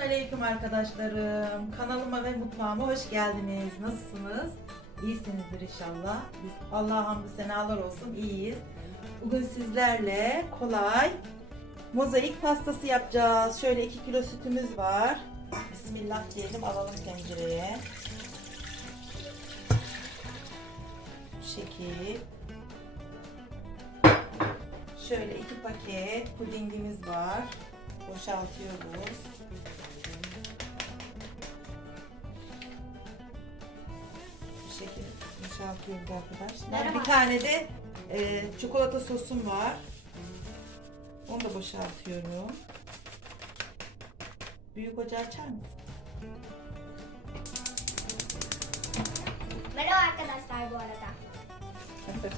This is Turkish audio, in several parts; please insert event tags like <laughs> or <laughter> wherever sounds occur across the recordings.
Aleyküm arkadaşlarım. Kanalıma ve mutfağıma hoş geldiniz. Nasılsınız? İyisinizdir inşallah. Biz Allah'a hamdü senalar olsun iyiyiz. Bugün sizlerle kolay mozaik pastası yapacağız. Şöyle 2 kilo sütümüz var. Bismillah diyelim alalım tencereye. Şekil. Şöyle iki paket pudingimiz var. Boşaltıyoruz. Boşaltıyoruz arkadaşlar. Merhaba. Bir tane de e, çikolata sosum var. Onu da boşaltıyorum. Büyük ocağı açar mısın? Merhaba arkadaşlar bu arada. <laughs>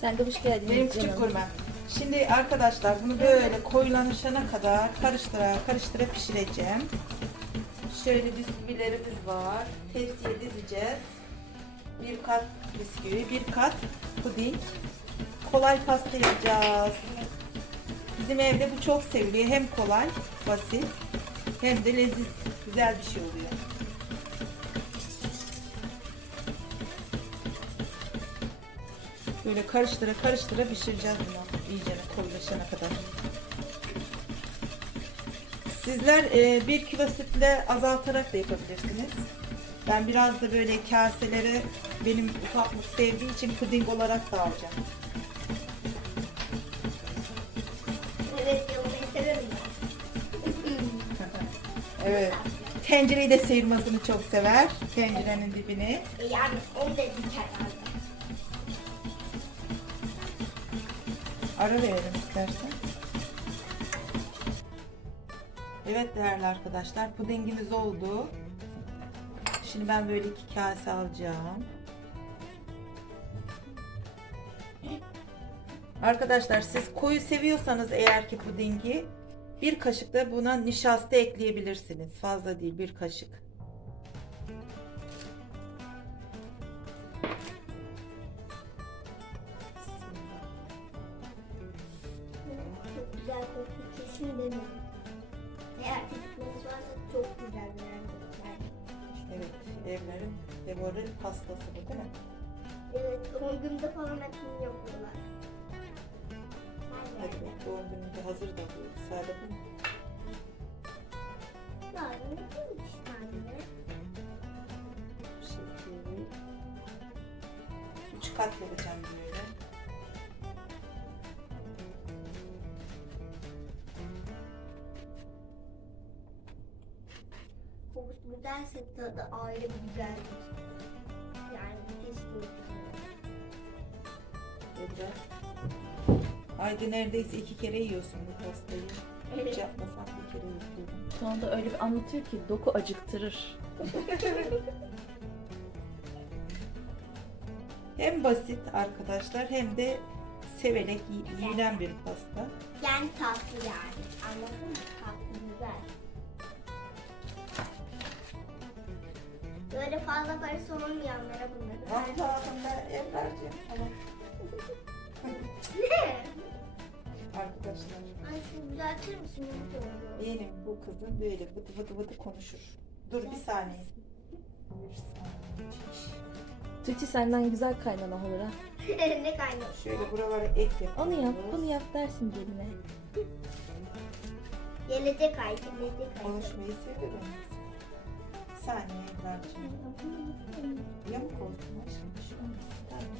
Sen de hoş geldin. Benim küçük gurmem. Şimdi arkadaşlar bunu böyle koyulanışana kadar karıştıra karıştıra pişireceğim. Şöyle bisküvilerimiz var. Tepsiye dizeceğiz. Bir kat bisküvi, bir kat puding. Kolay pasta yapacağız. Bizim evde bu çok seviliyor. Hem kolay, basit hem de leziz, güzel bir şey oluyor. Böyle karıştıra karıştıra pişireceğiz bunu iyice koyulaşana kadar. Sizler e, bir kilo sütle azaltarak da yapabilirsiniz. Ben biraz da böyle kaseleri benim ufaklık sevdiği için puding olarak da alacağım. Evet yılmayı severim <laughs> evet. Tencereyi de sıyırmasını çok sever. Tencerenin dibini. ben. Yani onu da diker abi. Ara verelim istersen. Evet değerli arkadaşlar pudingimiz oldu. Şimdi ben böyle iki kase alacağım. Arkadaşlar siz koyu seviyorsanız eğer ki pudingi bir kaşık da buna nişasta ekleyebilirsiniz. Fazla değil bir kaşık. Evlerin favorit pastası bu değil mi? Evet doğum gününde falan hep bunu yapıyorlar. Hadi bak doğum gününde hazır da bu. Sade. Lazım yapıyoruz işte anne. Şekeri. Üç kat yapacağım tadı ayrı bir güzeldir. Yani müthiş bir Böyle. Ayda neredeyse iki kere yiyorsun bu pastayı. Hiç Evet. yapmasam bir kere yapıyorum. Sonunda öyle bir anlatıyor ki doku acıktırır. <laughs> Hem basit arkadaşlar hem de severek yi- yiyilen bir pasta. Yani tatlı yani. Anladın mı? Tatlı güzel. Böyle fazla parası olmayanlara bunları. Allah'ım da Emrah'cığım. Tamam. <laughs> Ne? Arkadaşlar. Ay şunu düzeltir misin? Benim bu kızım böyle vıdı vıdı vıdı konuşur. Dur bir saniye. Bir saniye. Tuğçe senden güzel kaynana olur ha. <laughs> ne kaynağı? Şöyle buralara ek yapıyoruz. Onu yap, bunu yap dersin geline. Gelecek ay, gelecek ay. Konuşmayı seviyorum. Aşkım bir şey olmaz. Tamam.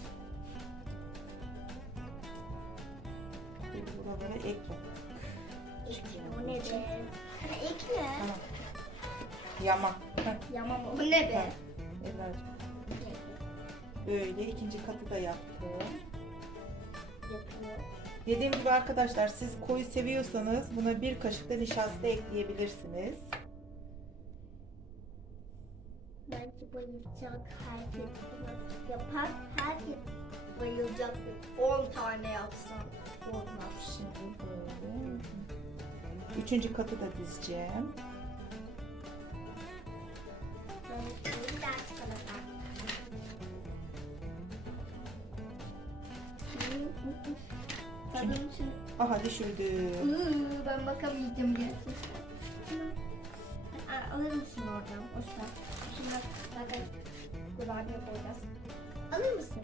Böyle buralara ek yap. Ek, o ne be? Mi? Tamam. Yama. Heh, Yamam o ne be? Emrah'cığım. Böyle ikinci katı da yaptım. Yapıyor. Dediğim gibi arkadaşlar siz koyu seviyorsanız buna bir kaşık da nişasta ekleyebilirsiniz. Bayılacak herkes bunu yapar. Herkes bayılacak. 10 tane yapsam olmaz. Şimdi böyle. Üçüncü katı da dizeceğim. Tadım. Aha düşürdüm. Iıı, ben bakamayacağım gerçekten. alır mısın oradan? O. Şimdi zaten kurabiye koyacağız. Alır mısın?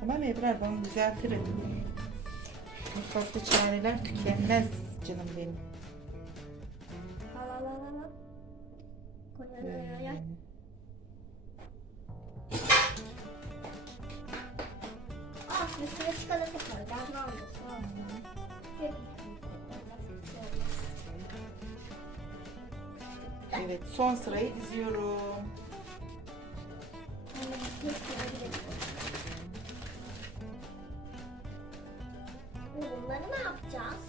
Tamam Ebrar ben düzeltirim. Mutfakta çareler tükenmez canım benim. Al al al al. Koy al al, Evet son sırayı diziyorum. Bunları ne yapacağız?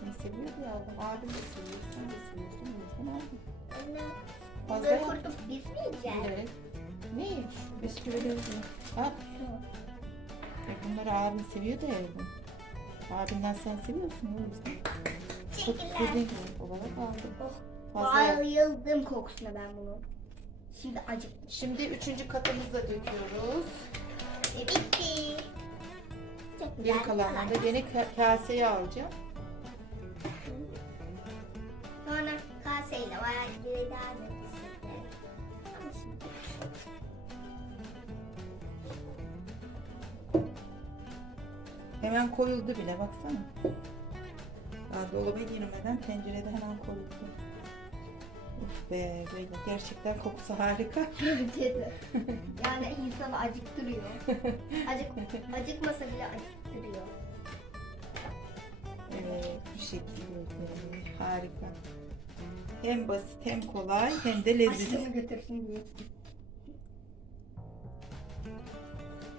Seni seviyor yavrum. Abim de seviyor. Sen de seviyorsun. Yüzden aldım. Anne, Fazla bunları yap. kurutup biz mi yiyeceğiz? Evet. Ne? Şu bisküvileri de. Al. E bunları abin seviyor da evde. Abinden sen seviyorsun o yüzden. Teşekkürler. gibi olarak aldım. Oh, Fazla bayıldım kokusuna ben bunu. Şimdi acıktım. Şimdi üçüncü katımızı da döküyoruz. Ve bitti. Çok güzel. Geri kalanını da yeni ka- kaseye alacağım. Sonra kaseyle bayağı bir daha da Hemen koyuldu bile baksana. Daha dolaba girmeden tencerede hemen koyuldu. Uf be böyle gerçekten kokusu harika. <laughs> Yani insanı acıktırıyor. <laughs> Acık, acıkmasa bile acıktırıyor. Evet bu şekilde harika. Hem basit hem kolay hem de lezzetli. Aşkını götürsün diye.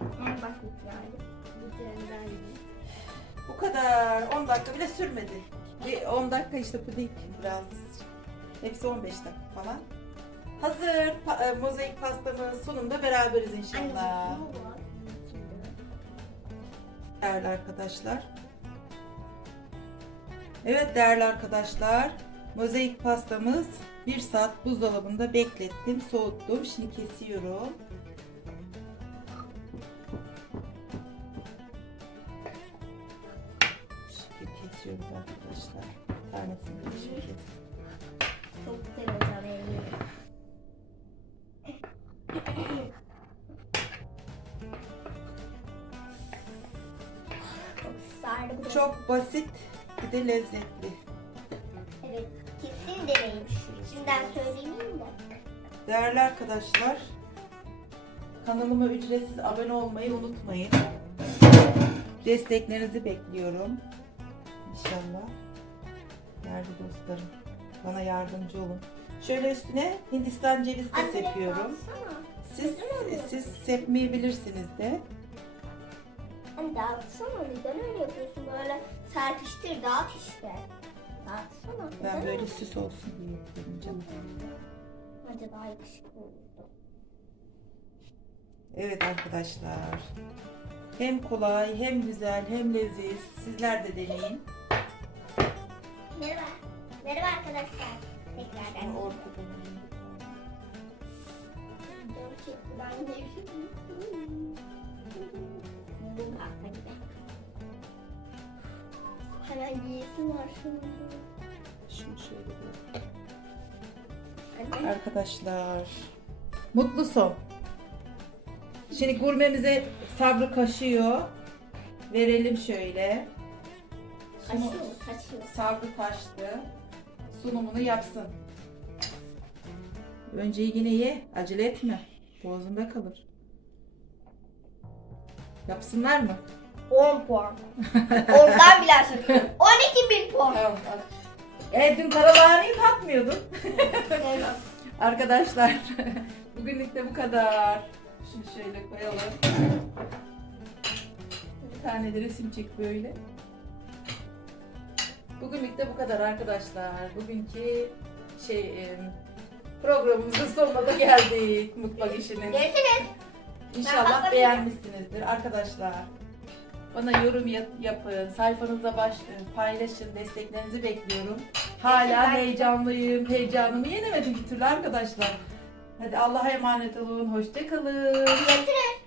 En basit yani. Bitiren Bu kadar 10 dakika bile sürmedi. Bir 10 dakika işte puding biraz. Hepsi 15 dakika falan. Hazır pa- e, mozaik pastamız sunumda beraberiz inşallah. Değerli arkadaşlar. Evet değerli arkadaşlar. Mozaik pastamız 1 saat buzdolabında beklettim, soğuttum. Şimdi kesiyorum. Şimdi kesiyoruz arkadaşlar. Tanesini kestim. Çok güzel olacağını eminim. Basit bir de lezzetli. Evet. Kesin deneyin. Şimdiden söyleyeyim de. Değerli arkadaşlar, kanalıma ücretsiz abone olmayı unutmayın. Desteklerinizi bekliyorum. İnşallah. Değerli dostlarım, bana yardımcı olun. Şöyle üstüne Hindistan cevizi de sepiyorum. Siz siz sepmeyebilirsiniz de. Hani dağıtsana neden öyle yapıyorsun böyle serpiştir dağıt işte. Dağıtsana. Ben böyle öyle? süs olsun diye yapıyorum canım. Bence daha yakışıklı olurdu. Evet arkadaşlar. Hem kolay, hem güzel, hem leziz. Sizler de deneyin. Merhaba. Merhaba arkadaşlar. Tekrardan. Şunu ortada. Canım çekti ben de Bu akla gider. Hemen yiyesim var şunu. Şunu şöyle bir Anne. Arkadaşlar. Mutlu son. Şimdi gurmemize sabrı kaşıyor. Verelim şöyle. Kaçıyor mu? Kaçıyor. sabrı taştı. Sunumunu yapsın. Önce yine ye. Acele etme. Boğazında kalır. Yapsınlar mı? 10 puan. Ondan bile aşırı. 12 bin puan. Tamam. E dün karalahanayı tatmıyordun. Sevmem. <laughs> Arkadaşlar <laughs> bugünlük de bu kadar. Şunu şöyle koyalım. Bir tane de resim çek böyle. Bugünlük de bu kadar arkadaşlar. Bugünkü şey e, programımızın sonuna da geldik <laughs> mutfak işinin. Görüşürüz. İnşallah beğenmişsinizdir arkadaşlar. Bana yorum yap- yapın, sayfanıza baş, paylaşın, desteklerinizi bekliyorum. Hala heyecanlıyım, heyecanımı yenemedim bir türlü arkadaşlar. Hadi Allah'a emanet olun, hoşça kalın. Görüşürüz.